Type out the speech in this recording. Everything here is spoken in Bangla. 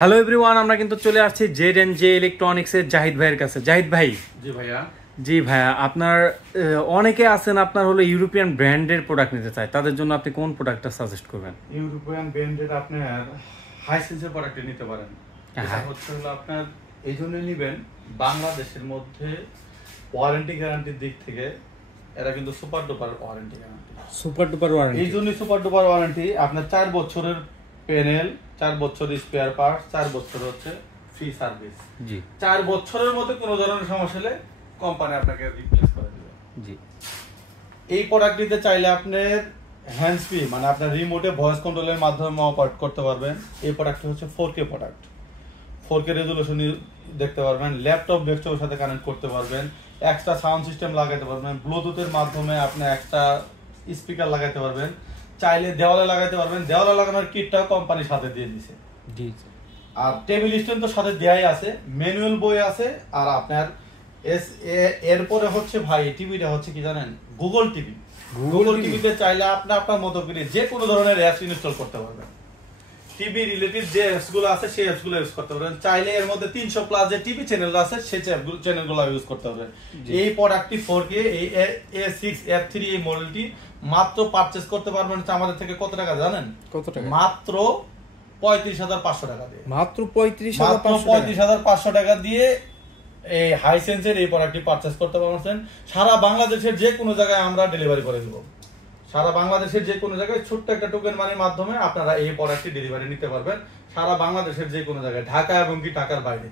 হ্যালো এভরিওয়ান, আমরা কিন্তু চলে আসছি জেড এন্ড জে ইলেকট্রনিক্সের জাহিদ ভাইয়ের কাছে। জাহিদ ভাই। জি ভাইয়া। জি ভাইয়া, আপনার অনেকে আছেন আপনার হলো ইউরোপিয়ান ব্র্যান্ডের প্রোডাক্ট নিতে চায়, তাদের জন্য আপনি কোন প্রোডাক্টটা সাজেস্ট করবেন? ইউরোপিয়ান ব্র্যান্ডের আপনার হাইসেন্সের প্রোডাক্ট নিতে পারেন। এটা হচ্ছে হলো আপনার এই জন্য নেবেন, বাংলাদেশের মধ্যে ওয়ারেন্টি গ্যারান্টির দিক থেকে এরা কিন্তু super duper warranty guarantee. Super duper warranty. এই জন্যই সুপার ডুপার ওয়ারেন্টি। আপনার 4 বছরের প্যানেল, 4 বছর স্পেয়ার পার্টস, 4 বছর হচ্ছে ফ্রি সার্ভিস। জি। 4 বছরের মধ্যে কোনো ধরনের সমস্যা হলে কোম্পানি আপনাকে রিপ্লেস করে দেবে। জি। এই প্রোডাক্ট নিতে চাইলে আপনার হ্যান্ডস ফ্রি, মানে আপনার রিমোটে ভয়েস কন্ট্রোলের মাধ্যমে অপারেট করতে পারবেন। এই প্রোডাক্টটি হচ্ছে 4K প্রোডাক্ট, 4K রেজুলেশন দেখতে পারবেন, ল্যাপটপ ডেস্কটপের সাথে কানেক্ট করতে পারবেন, এক্সট্রা সাউন্ড সিস্টেম লাগাতে পারবেন, ব্লুটুথের মাধ্যমে আপনি একটা স্পিকার লাগাতে পারবেন, চাইলে দেওয়ালে লাগাতে পারবেন। দেওয়ালে লাগানোর কিটটাও কোম্পানির সাথে দিয়ে দিছে। জি। আর টেবিল স্ট্যান্ড তো সাথে দেয়াই আছে, ম্যানুয়াল বই আছে। আর আপনার এরপরে হচ্ছে ভাই টিভিটা হচ্ছে কি জানেন, গুগল টিভি। গুগল টিভিতে চাইলে আপনি আপনার মতো করে যে কোনো ধরনের অ্যাপস ইনস্টল করতে পারবেন। টিভি রিলেটেড যে অ্যাপস গুলো আছে সেই অ্যাপস গুলো ইউজ করতে পারবেন। চাইলে এর মধ্যে 300 প্লাস যে টিভি চ্যানেল আছে সেই চ্যানেলগুলো ইউজ করতে পারবেন। এই প্রোডাক্টটি 4K, এই A6 F3 এই মডেলটি মাত্র পারচেজ করতে পারবেন আমাদের থেকে কত টাকা জানেন? কত টাকা? মাত্র 35,500 টাকা দিয়ে। মাত্র 35,500 টাকা দিয়ে এই হাইসেন্সের এই প্রোডাক্টটি পারচেজ করতে পারছেন। সারা বাংলাদেশের যে কোনো জায়গায় আমরা ডেলিভারি করে দেব। সারা বাংলাদেশের যে কোনো জায়গায় ছোট্ট একটা টোকেন মানির মাধ্যমে আপনারা এই প্রোডাক্টটি ডেলিভারি নিতে পারবেন সারা বাংলাদেশের যে কোনো জায়গায়, ঢাকা এবং কি ঢাকার বাইরে।